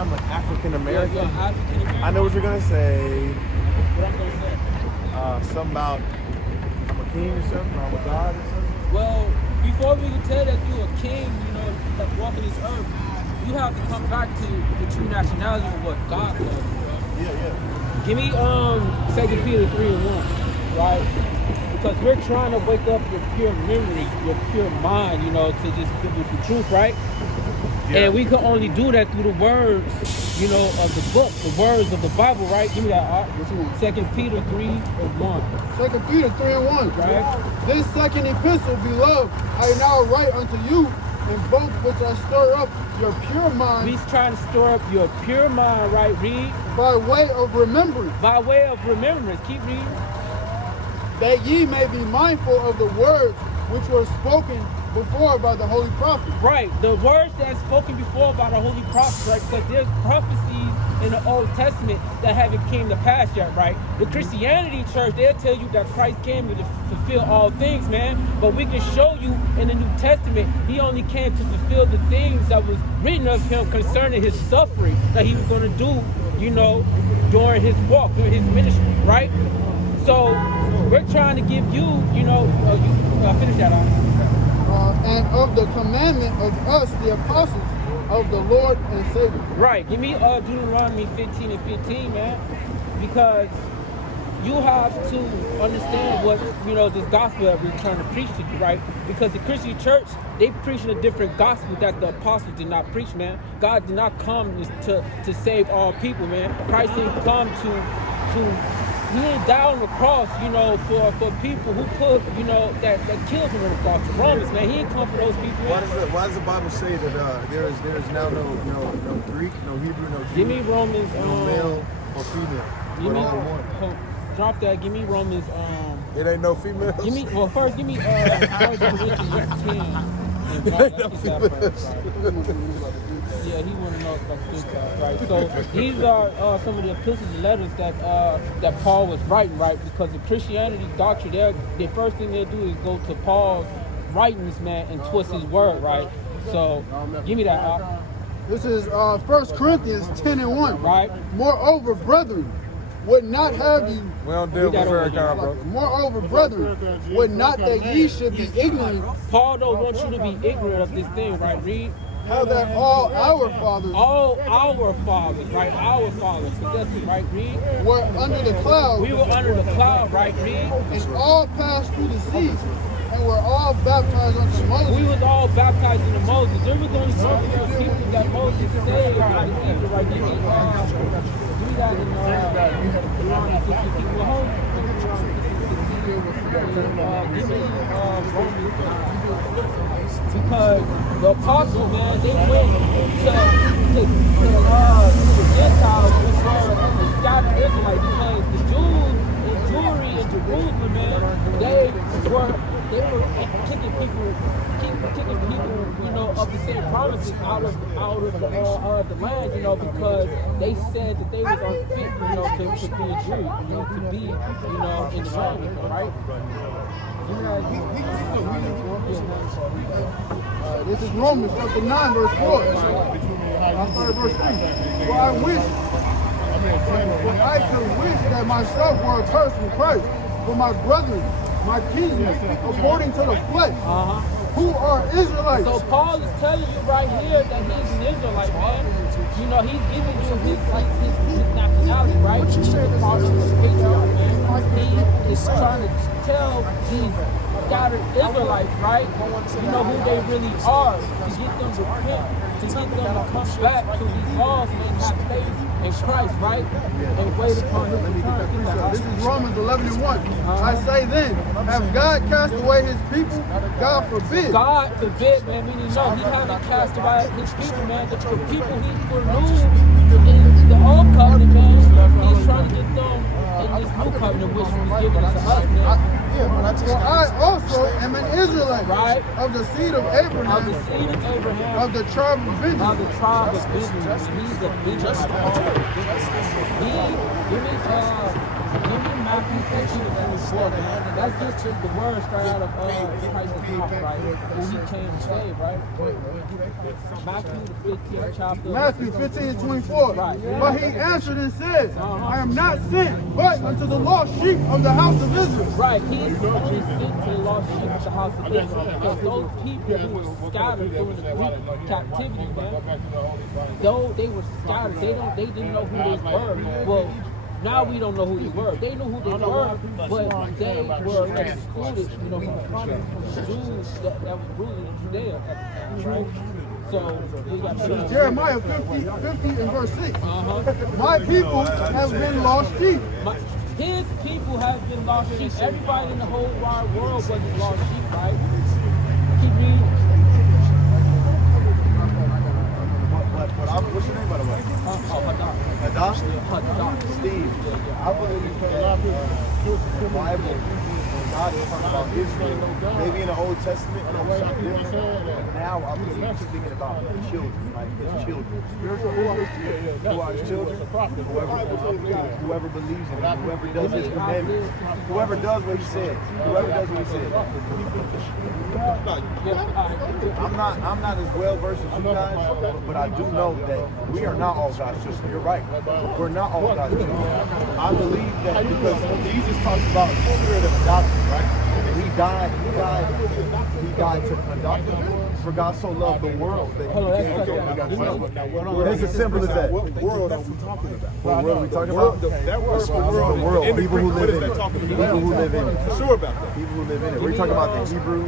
I'm an African American. Yeah, African American. I know what you're gonna say. What I'm gonna say? Something about I'm a king or something, or I'm a god or something. Well, before we can tell that you're a king, you know, like walking this earth, you have to come back to the true nationality of what God calls you, bro. Yeah. Give me 2 Peter 3:1, right? Because we're trying to wake up your pure memory, your pure mind, you know, to this biblical truth, right? Yeah. And we can only do that through the words, you know, of the book, the words of the Bible, right? Give me that, Art. 2 Peter 3:1. 2 Peter 3:1. Right. This second epistle, beloved, I now write unto you in both which I stir up your pure mind. He's trying to store up your pure mind, right? Read. By way of remembrance. By way of remembrance. Keep reading. That ye may be mindful of the words which were spoken before by the holy prophets. Right, the words that spoken before by the holy prophets, right? Because there's prophecies in the Old Testament that haven't came to pass yet, right? The Christianity church, they'll tell you that Christ came to fulfill all things, man. But we can show you in the New Testament, he only came to fulfill the things that was written of him concerning his suffering that he was going to do, you know, during his walk, during his ministry, right? So we're trying to give you, you know, finish that off. And of the commandment of us, the apostles of the Lord and Savior. Right. Give me Deuteronomy 15:15, man. Because you have to understand what, you know, this gospel that we're trying to preach to you, right? Because the Christian church, they preach a different gospel that the apostles did not preach, man. God did not come to save all people, man. Christ didn't come he didn't die on the cross, you know, for people who put, you know, that killed him on the cross. The Romans, man, he didn't come for those people. Why does the Bible say that there is now no Greek, no Hebrew, no Jew, give me Romans, no male or female? Give me, all one. drop that. Give me Romans. It ain't no females. Give me. Well, first, give me 1 Corinthians 10. Yeah, he want to know about this guy, right? So these are some of the epistles and letters that Paul was writing, right? Because the Christianity doctrine, the first thing they do is go to Paul's writings, man, and twist his word, right? So give me that. This is 1 Corinthians 10:1. Right. Moreover, brethren, would not have you. We don't deal with Farrakhan, bro. Moreover, brethren, would not that ye should be ignorant. Paul don't want you to be ignorant of this thing, right? Read. How that all our fathers, right? Our fathers, possessing, right? Read. were under the cloud. We were under the cloud, right? Read. And all passed through the sea, and were all baptized unto Moses. We was all baptized into Moses. There was only some people that Moses saved out of Egypt, right? Give me that in Deuteronomy 15. Well, hold on. Give me because the apostles, man, they went to the Gentiles, which were the scattered Israelites, because the Jews in Jewry in Jerusalem, man, they were kicking people, you know, of the same promises out of the land, you know, because they said that they was unfit, you know, to be a Jew, you know, to be, you know, in the land with them, right? This is Romans chapter 9, verse 4. I started verse 3. For I could wish that myself were accursed from Christ, for my brethren, my kinsmen, according to the flesh, who are Israelites. So Paul is telling you right here that he's an Israelite, man. You know, he's giving you his nationality, right? He's a part of the patriarch, man. He is trying to tell these scattered Israelites, right? You know who they really are, to get them to repent, to get them to come back to these laws, man, have faith in Christ, right? And wait upon his return. This is Romans 11:1. I say then, have God cast away his people? God forbid. God forbid, man. We need to know he haven't cast away his people, man. The people he renewed in the old covenant, man. He's trying to get them in this new covenant, which was given to us, man. For I also am an Israelite, right? Of the seed of Abraham, of the seed of Abraham, of the tribe of Benjamin. Of the tribe of Benjamin. He's a Benjamin. Give me Give me Matthew 15:24, man. That's just the words straight out of Christ's mouth, right? Who he came to save, right? Matthew the 15th chapter. Matthew 15:24. Right. But he answered and said, I am not sent but unto the lost sheep of the house of Israel. Right, he's only sent to the lost sheep of the house of Israel. Because those people who were scattered during the Greek captivity, man, though they were scattered, they didn't know who they were. Well, now we don't know who they were. They knew who they were, but they were excluded, you know, from the promise from the Jews that was ruling in Judea at the time, right? So, you got Jeremiah 50 and verse 6. My people have been lost sheep. His people have been lost sheep. Everybody in the whole wide world wasn't lost sheep, right? Keep reading. What's your name, by the way? Hadar? Steve. I believe that the Bible, God is talking about Israel. Maybe in the Old Testament, something different. But now I believe he's speaking about the children, like his children. Spiritual, who are his children? Whoever believes in him, whoever does his commandments, whoever does what he said, whoever does what he said. I'm not as well versed as you guys, but I do know that we are not all God's children. You're right. We're not all God's children. I believe that because Jesus talks about the spirit of adoption, right? And he died to adopt us. For God so loved the world that he gave his only begotten Son. It's as simple as that. What world are we talking about? What world are we talking about? That word for world, the world. People who live in it. People who live in it. For sure about that. People who live in it. We're talking about the Hebrew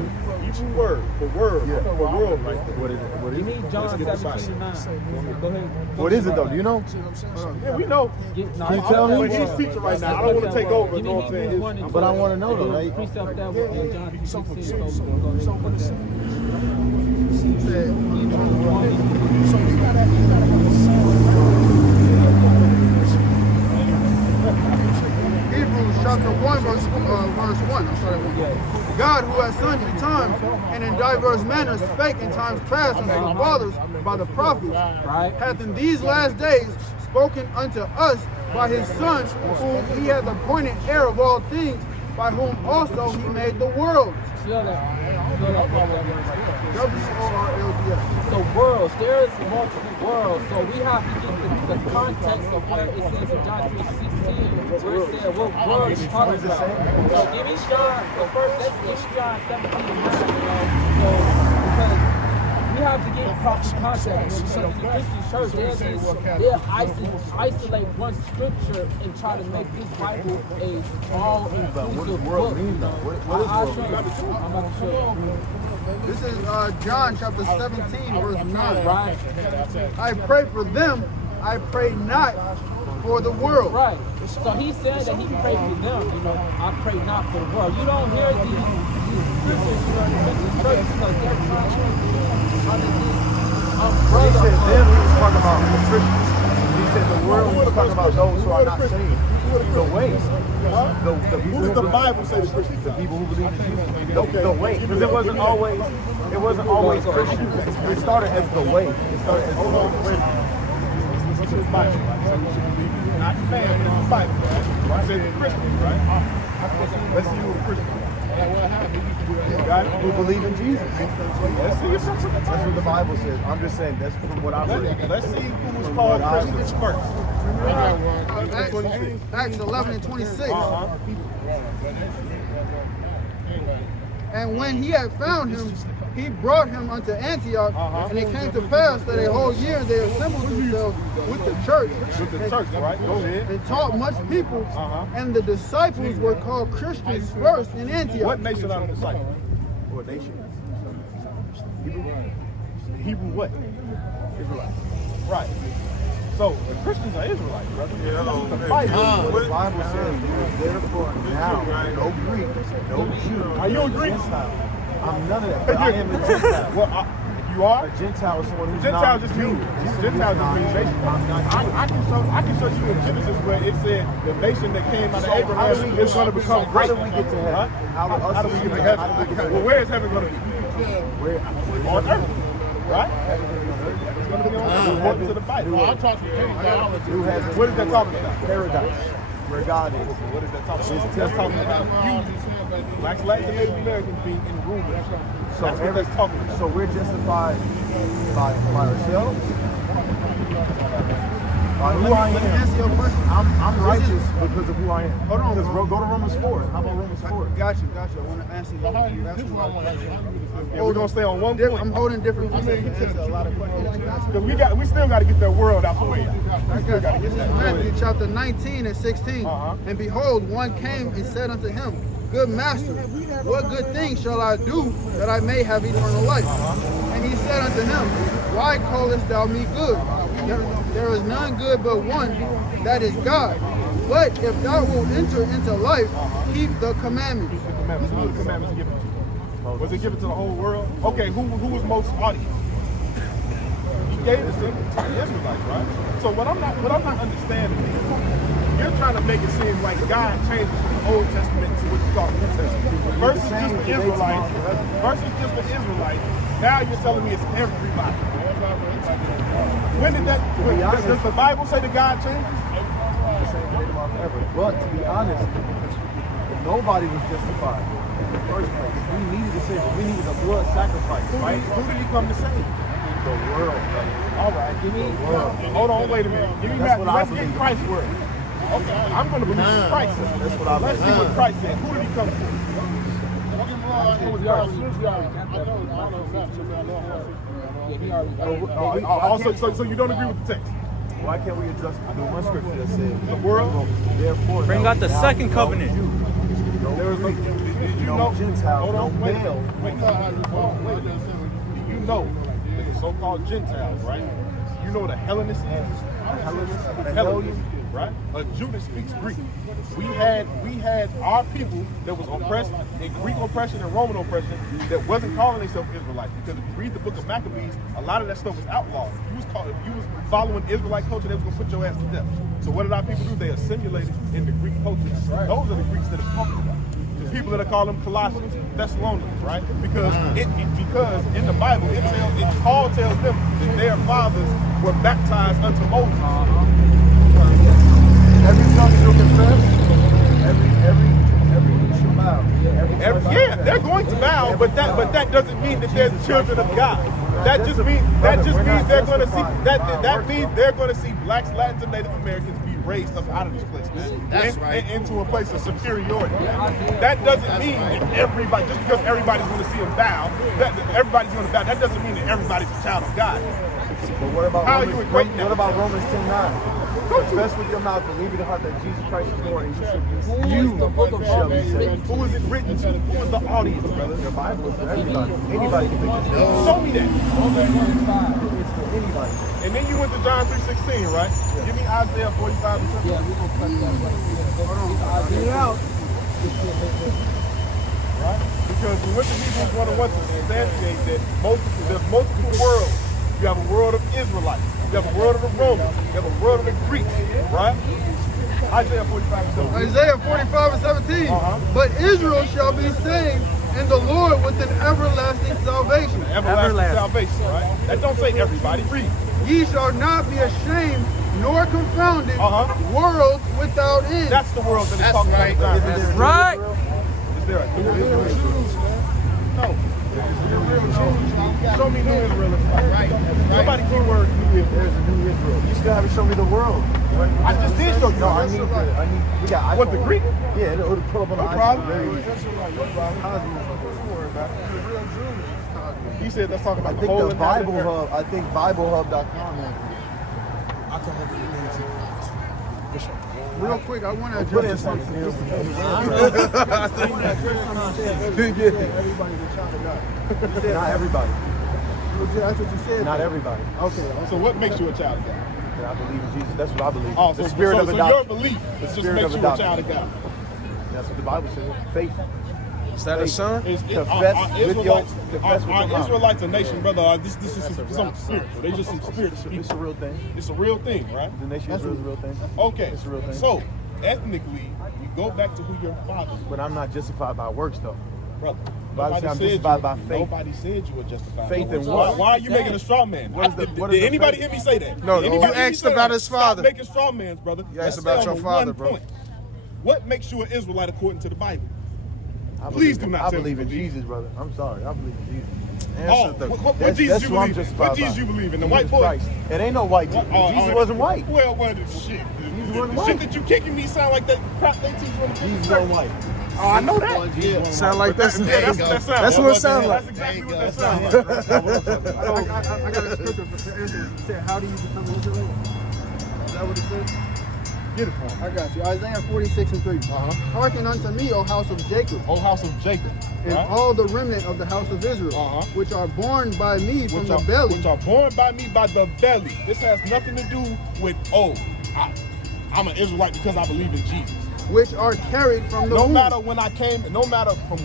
word for world. Yeah. For world right there. What is it? What is You it? need John 17:9. Go ahead. What is it though? Do you know? Yeah, we know. Can you tell me? He's teaching right now. I don't want to take over. You know what I'm saying? But I want to know though, right? Precept that with John 3:16. He said, Hebrews chapter 1 verse 1. I'm sorry. God, who at sundry times and in diverse manners spake in times past unto the fathers by the prophets, hath in these last days spoken unto us by his Son, whom he hath appointed heir of all things, by whom also he made the world. So worlds, there is multiple worlds. So we have to get the context of where it says in John 3:16, where it said what world is talking about. So give me John, but first let's get John 17:9, So because we have to get proper context. Because the Christian church, they'll isolate one scripture and try to make this Bible a all-inclusive book. I'll show you. I'm about to show you. This is John chapter 17 verse 9. Right. I pray for them, I pray not for the world. Right. So he said that he prayed for them. You know, I pray not for the world. You don't hear these Christians, you know, in the church because they're trying to under this When he said them, he was talking about the Christians. He said the world, he was talking about those who are not saved. The way. The people Who does the Bible say the Christians? The people who believe in Jesus. The way. Because it wasn't always Christian. It started as the way. It started as the way. This is the Bible, right? So we should believe not man, but in the Bible, right? It says the Christians, right? Let's see who the Christians are. You got it? Who believe in Jesus. Let's see if that's That's what the Bible says. I'm just saying that's from what I've read. Let's see who was called Christians first. Acts 11 and 26. And when he had found him, he brought him unto Antioch, and it came to pass that a whole year they assembled themselves with the church, Right? Go ahead. and taught much people, and the disciples were called Christians first in Antioch. What nation are the disciples? What nation? Hebrew what? Israelites. Right. So the Christians are Israelites, brother. The Bible. What the Bible says, therefore now, no Greek, no Jew. Are you a Greek? I'm none of that, but I am a Gentile. Well, you are? A Gentile is someone who's Gentile not just Jew. means Gentile just means nation. I can show you in Genesis where it said the nation that came out of Abraham is going to become great. How do we get to heaven? How do we get to heaven? Well, where is heaven going to be? Where? On earth, right? It's going to be on earth according to the Bible. New heaven. What is that talking about? Paradise. where God is. What is that talking about? That's talking about you, blacks, Latins, and Native Americans being in the room with us. So That's what that's talking about. So we're justified by ourselves. By who I Let me answer your am. question. I'm righteous because of who I am. Hold on, Because bro. go to Romans 4. How about Romans 4? Got you. I want to answer your question. Yeah, we're gonna stay on one point. I'm holding different pieces to answer a lot of questions. Because we still got to get that world out the way. This is Matthew chapter 19 and 16. And behold, one came and said unto him, Good master, what good thing shall I do that I may have eternal life? And he said unto him, Why callest thou me good? There is none good but one, that is God. But if thou wilt enter into life, keep the commandments. Keep the commandments. Who were the commandments given to? Was it given to the whole world? Okay, who was most audience? He gave it to the Israelites, right? So what I'm not understanding is you're trying to make it seem like God changes from the Old Testament to what you call the New Testament. Versus just the Israelites. Versus just the Israelites. Now you're telling me it's everybody. When did that? Does the Bible say that God changes? But to be honest, nobody was justified in the first place. We needed a savior. We needed a blood sacrifice, right? Who did he come to save? The world, brother. All right, give me. Hold on, wait a minute. Give me That's Matthew. what I Let's get believe. Christ's word. Okay, I'm going to believe what Christ said. That's what I Let's see believe. what Christ said. Who did he come for? Also, so you don't agree with the text? Why can't we address the one scripture that says The world? therefore Bring out the second covenant. There was no. Did you No know? Gentile, Hold on, no wait. male. Wait. Do you know that the so-called Gentiles, right? You know what a Hellenist is? A Hellenist, right? A Jew that speaks Greek. We had our people that was oppressed in Greek oppression and Roman oppression that wasn't calling themselves Israelites, because if you read the book of Maccabees, a lot of that stuff was outlawed. If you was following Israelite culture, they was gonna put your ass to death. So what did our people do? They assimilated in the Greek culture. Those are the Greeks that it's talking about. The people that are called them Colossians, Thessalonians, right? Because because in the Bible Paul tells them that their fathers were baptized unto Moses. Every tongue shall confess. Every knee shall bow. Yeah, they're going to bow, but that doesn't mean that they're the children of God. That just means they're going to see that means they're going to see blacks, Latins, and Native Americans be raised up out of this place, man. That's right. Into a place of superiority. That doesn't mean that everybody, just because everybody's going to see them bow, that everybody's going to bow. That doesn't mean that everybody's a child of God. But what about How you equate that? What about Romans 10:9? Confess with your mouth, believe in your heart that Jesus Christ is Lord, and you shall be saved. Who is it written to? Who is the audience, brother? The Bible is for everybody. Anybody can make it. Show me that. It's for anybody. And then you went to John 3:16, right? Yeah. Give me Isaiah 45 and 7. Yeah, we're gonna cut that right here. Hold on. Get it out. Right? Because we went to Hebrews 1 and 1 to substantiate that there's multiple worlds. You have a world of Israelites. You have a world of the Romans. You have a world of the Greeks. Right? Isaiah 45 and 7. Isaiah 45 and 17. But Israel shall be saved, and the Lord with an everlasting salvation. Everlasting salvation, right? That don't say everybody. Read. Ye shall not be ashamed nor confounded, world without end. That's the world that is That's talking right. about. That's right. Is there a new Israel? No. Show me new Israel. Right. Somebody keyword new Israel. There's a new Israel. You still haven't shown me the world. I just did show you. No, I need. We got What, the iPhone. Greek? Yeah, it'll pull up on the iPhone. problem. Very easy. He said let's talk about I the think whole the Bible Hub. I think BibleHub.com. Real quick, I want to Put in address something. something. Not everybody. That's what you said. Not everybody. Okay. So what makes you a child of God? Yeah, I believe in Jesus. That's what I believe. Oh, The so, spirit of your adoption. belief just spirit makes of you a adoption. child of God. That's what the Bible says. Faith. Is that a son? Are Israelites a nation, brother? This is something spiritual. They just some spiritual people. It's a real thing. It's a real thing, right? The nation Israel is a real thing. Okay. It's a real thing. So, ethnically, you go back to who your father is. But I'm not justified by works, though. Brother, Bible says I'm said justified by faith. Nobody said you were justified. Faith by in works. what? Why are you making a straw man? What is the- what is Did the anybody faith? hear me say that? No, Did you anybody hear me asked say about that? his father. Stop making straw mans, brother. You asked Let's about stay your on father, one bro. point. What makes you an Israelite according to the Bible? I Please believe- do not I tell me believe in you believe. Jesus, brother. I'm sorry. I believe in Jesus. Oh, what Jesus that's you what I'm believe in? just What about. Jesus you believe in? The Jesus white boy? Christ. It ain't no white Jesus. Jesus wasn't white. Well, shit. Jesus The wasn't shit white. that you kicking me sound like that crap they teach you on the Jesus wasn't white. Oh, I know that. Yeah. Sound like That's that's that sounds. That's what it sounds like. That's exactly what that sounds like. That's not what I'm talking about. I got a scripture for answer. It said, how do you become an Israelite? Is that what it said? Get it for me. I got you. Isaiah 46:3. Hearken unto me, O house of Jacob, O house of Jacob, and right? all the remnant of the house of Israel, which are born by me from the belly. Which are born by me by the belly. This has nothing to do with, I'm an Israelite because I believe in Jesus. Which are carried from the No womb. matter from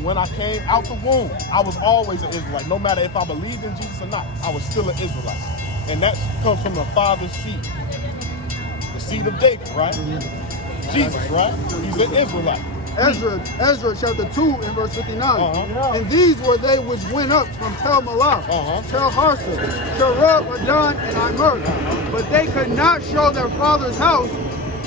when I came out the womb, I was always an Israelite. No matter if I believed in Jesus or not, I was still an Israelite. And that comes from the Father's seed. The seed of David, right? Jesus, right? He's an Israelite. Ezra chapter 2 and verse 59. And these were they which went up from Tel Malach, Tel Harsha, Cherub, Adon, and Immer. But they could not show their father's house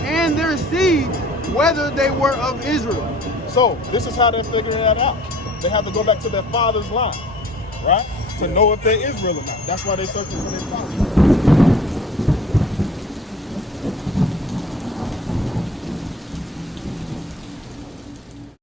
and their seed whether they were of Israel. So this is how they're figuring that out. They have to go back to their father's line, right? To know if they're Israel or not. That's why they're searching for their father.